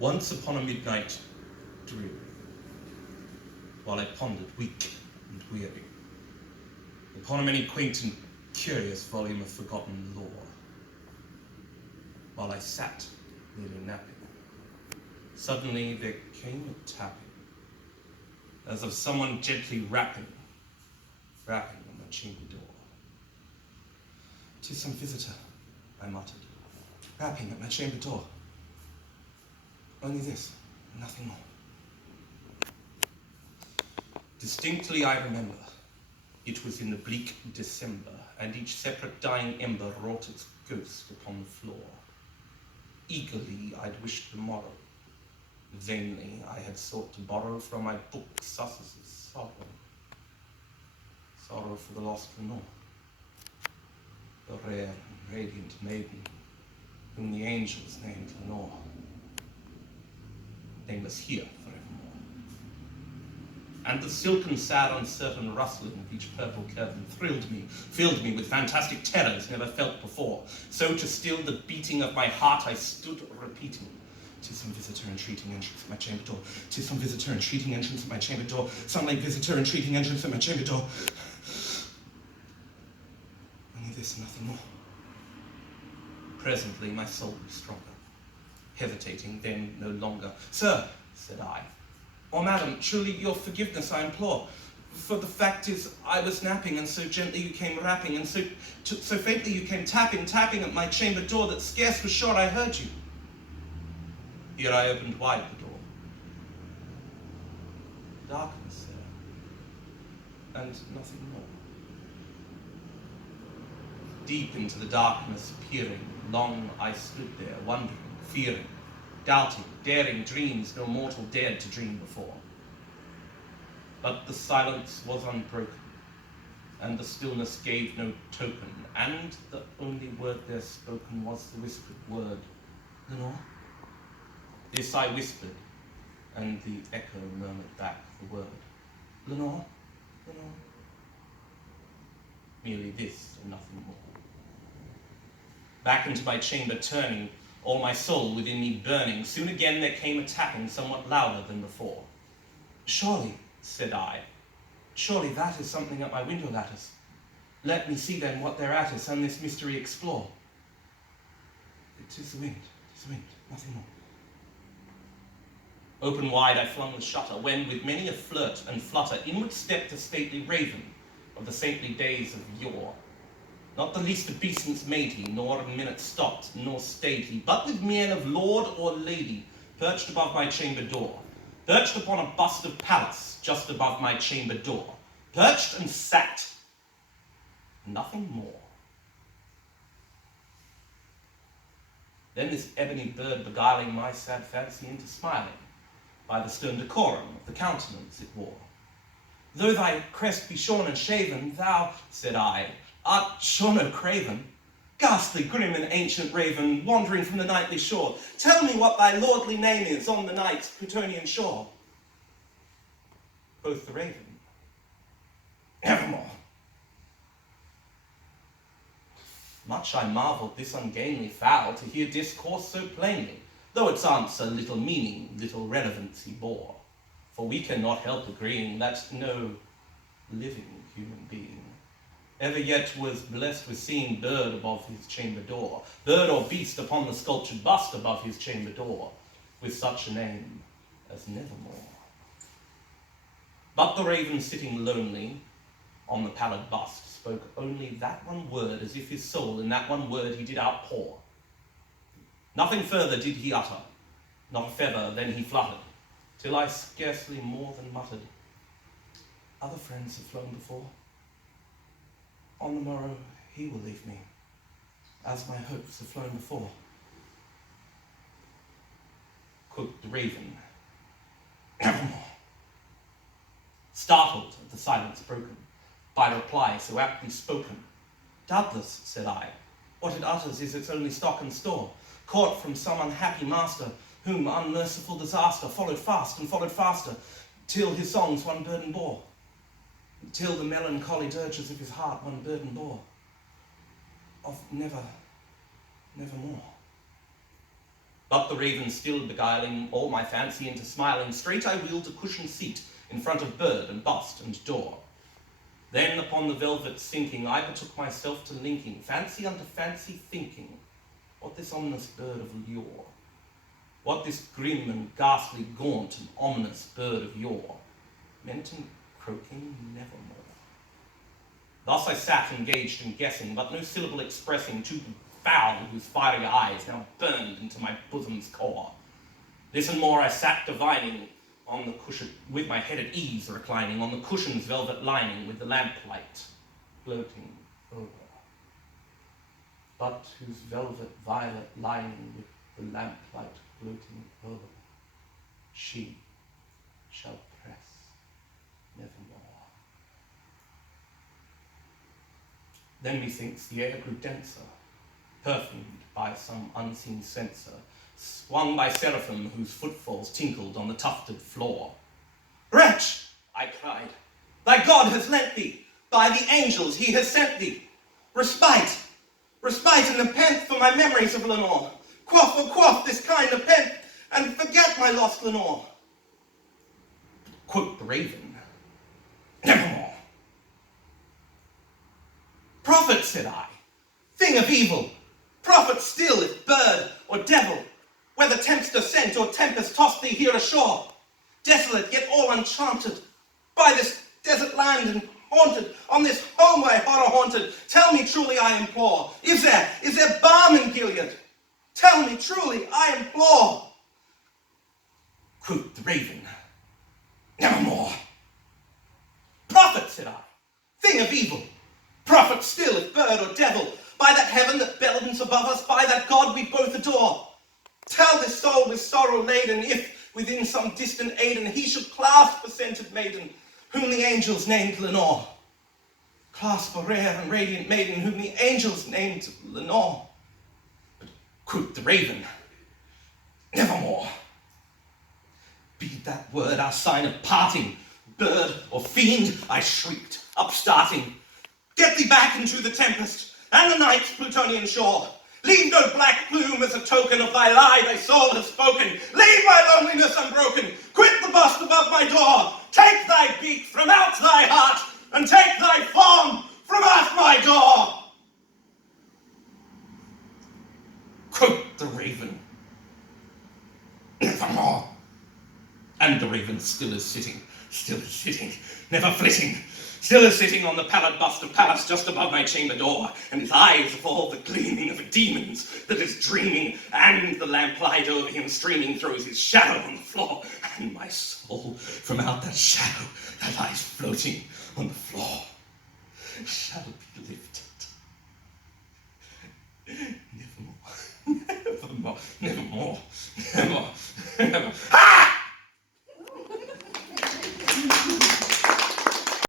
Once upon a midnight dreary, while I pondered weak and weary upon a many quaint and curious volume of forgotten lore, while I sat nearly napping, suddenly there came a tapping, as of someone gently rapping on my chamber door. "'Tis some visitor," I muttered, "rapping at my chamber door. Only this, nothing more." Distinctly I remember, it was in the bleak December, and each separate dying ember wrought its ghost upon the floor. Eagerly I'd wished the morrow. Vainly I had sought to borrow from my book Susse's sorrow. Sorrow for the lost Lenore, the rare and radiant maiden whom the angels named Lenore. Nameless here forevermore. And the silken, sad, uncertain rustling of each purple curtain thrilled me, filled me with fantastic terrors never felt before. So to still the beating of my heart I stood repeating, "'Tis some visitor entreating entrance at my chamber door. 'Tis some visitor entreating entrance at my chamber door. Some late visitor entreating entrance at my chamber door. Only this and nothing more." Presently my soul grew stronger, hesitating then no longer. "Sir," said I, "or madam, truly your forgiveness I implore. For the fact is, I was napping, and so gently you came rapping, and so faintly you came tapping at my chamber door, that scarce was sure I heard you." Here I opened wide the door. Darkness there, and nothing more. Deep into the darkness peering, long I stood there, wondering, fearing, doubting, daring dreams no mortal dared to dream before. But the silence was unbroken, and the stillness gave no token, and the only word there spoken was the whispered word, "Lenore?" This I whispered, and the echo murmured back the word, "Lenore? Lenore?" Merely this and nothing more. Back into my chamber turning, all my soul within me burning, soon again there came a tapping somewhat louder than before. "Surely," said I, "surely that is something at my window lattice. Let me see then what thereat is, and this mystery explore." "'Tis the wind, 'tis the wind, nothing more." Open wide I flung the shutter, when with many a flirt and flutter inward stepped a stately raven of the saintly days of yore. Not the least obeisance made he, nor a minute stopped, nor stayed he, but with mien of lord or lady perched above my chamber door, perched upon a bust of Pallas just above my chamber door, perched and sat, nothing more. Then this ebony bird beguiling my sad fancy into smiling, by the stern decorum of the countenance it wore. "Though thy crest be shorn and shaven, thou," said I, "art sure no craven. Ghastly, grim, and ancient raven, wandering from the nightly shore, tell me what thy lordly name is on the night's Plutonian shore." Quoth the raven, "Evermore." Much I marvelled this ungainly fowl to hear discourse so plainly, though its answer little meaning, little relevancy bore. For we cannot help agreeing that no living human being ever yet was blessed with seeing bird above his chamber door, bird or beast upon the sculptured bust above his chamber door, with such a name as Nevermore. But the raven sitting lonely on the pallid bust spoke only that one word, as if his soul in that one word he did outpour. Nothing further did he utter, not a feather then he fluttered, till I scarcely more than muttered, "Other friends have flown before. On the morrow he will leave me, as my hopes have flown before." Quoth the raven, "Evermore." Startled at the silence broken by reply so aptly spoken, "Doubtless," said I, "what it utters is its only stock and store, caught from some unhappy master, whom unmerciful disaster followed fast and followed faster, till his songs one burden bore, till the melancholy dirges of his heart one burden bore, of nevermore." But the raven still beguiling all my fancy into smiling, straight I wheeled a cushioned seat in front of bird and bust and door. Then upon the velvet sinking, I betook myself to linking, fancy unto fancy thinking, what this ominous bird of lure, what this grim and ghastly gaunt and ominous bird of yore, meant in croaking nevermore. Thus I sat engaged in guessing, but no syllable expressing, too foul whose fiery eyes now burned into my bosom's core. This and more I sat divining on the cushion, with my head at ease reclining, on the cushion's velvet lining, with the lamplight floating over, but whose velvet violet lining with the lamplight floating over, she shall press nevermore. Then methinks the air grew denser, perfumed by some unseen censer, swung by seraphim whose footfalls tinkled on the tufted floor. Wretch, I cried, thy God has lent thee, by the angels he has sent thee. Respite, respite and nepenthe for my memories of Lenore. Quaff, oh quaff this kind nepenthe, and forget my lost Lenore. Quoth the raven, nevermore. Prophet, said I, thing of evil, prophet still if bird or devil, whether tempter sent or tempest tossed thee here ashore, desolate yet all enchanted, by this desert land and haunted, on this home I horror haunted, tell me truly I implore, is there balm in Gilead? Tell me truly I implore. Quoth the raven, nevermore. Prophet, said I, thing of evil, prophet still if bird or devil, by that heaven that bellows above us, by that God we both adore. Tell this soul with sorrow laden, if within some distant Aidenn he should clasp a scented maiden, whom the angels named Lenore. Clasp a rare and radiant maiden, whom the angels named Lenore. But quoth the raven, nevermore. Be that word our sign of parting, bird or fiend, I shrieked, upstarting. Get thee back into the tempest, and the night's Plutonian shore. Leave no black plume as a token of thy lie thy soul has spoken. Leave my loneliness unbroken. Quit the bust above my door. Take thy beak from out thy heart, and take thy form from out my door. Quoth the raven, nevermore. And the raven still is sitting, never flitting, still is sitting on the pallid bust of Pallas just above my chamber door, and his eyes have all the gleaming of a demon's that is dreaming, and the lamplight over him streaming throws his shadow on the floor, and my soul from out that shadow that lies floating on the floor shall be lifted. Nevermore, nevermore, nevermore, nevermore.